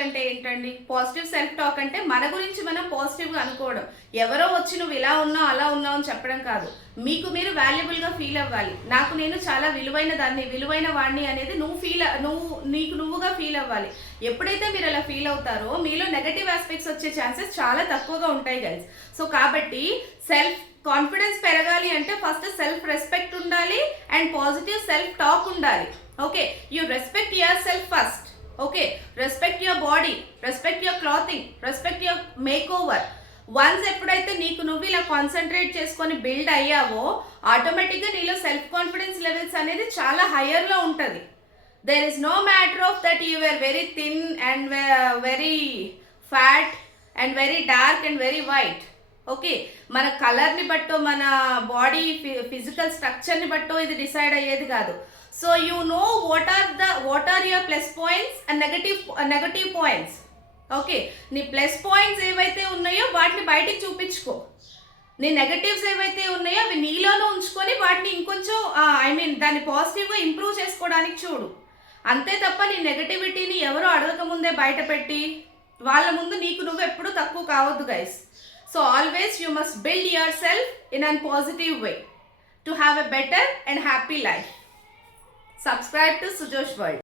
Talk అంటే ఏంటండి? Positive self talk అంటే మన గురించి మనం పాజిటివ్గా అనుకోవడం. ఎవరో వచ్చి నువ్వు ఇలా ఉన్నావు అలా ఉన్నావు అని చెప్పడం కాదు. మీకు మీరు వాల్యుబుల్గా ఫీల్ అవ్వాలి. నాకు నేను చాలా విలువైన దాన్ని, విలువైన వాడిని అనేది నీకు నువ్వుగా ఫీల్ అవ్వాలి. ఎప్పుడైతే మీరు అలా ఫీల్ అవుతారో మీలో నెగటివ్ ఆస్పెక్ట్స్ వచ్చే ఛాన్సెస్ చాలా తక్కువగా ఉంటాయి గైస్. సో కాబట్టి సెల్ఫ్ కాన్ఫిడెన్స్ పెరగాలి అంటే ఫస్ట్ సెల్ఫ్ రెస్పెక్ట్ ఉండాలి అండ్ పాజిటివ్ సెల్ఫ్ టాక్ ఉండాలి. Okay, you respect your self first. Okay, respect your body, respect your clothing, respect your make over. Once ఎప్పుడైతే నీకు నువ్వు ఇలా కాన్సన్ట్రేట్ చేసుకొని బిల్డ్ అయ్యావో ఆటోమేటిక్గా నీలో సెల్ఫ్ కాన్ఫిడెన్స్ లెవెల్స్ అనేది చాలా హయ్యర్లో ఉంటుంది. There is no matter of that you are very thin and very fat and very dark and very white. Okay, మన కలర్ని బట్టో మన బాడీ ఫిజికల్ స్ట్రక్చర్ని బట్టో ఇది డిసైడ్ అయ్యేది కాదు. So you know what are your plus points and negative points. Okay, నీ plus points ఏవైతే ఉన్నాయో వాటిని బయటికి చూపించుకో. నీ నెగటివ్స్ ఏవైతే ఉన్నాయో అవి నీలోనే ఉంచుకొని వాటిని ఇంకొంచెం దాన్ని పాజిటివ్గా ఇంప్రూవ్ చేసుకోవడానికి చూడు. అంతే తప్ప నీ నెగటివిటీని ఎవరో అడగకముందే బయట పెట్టి వాళ్ళ ముందు నీకు నువ్వు ఎప్పుడూ తక్కువ కావద్దు guys. So always you must build yourself in a positive way to have a better and happy life. Subscribe to Sujosh World.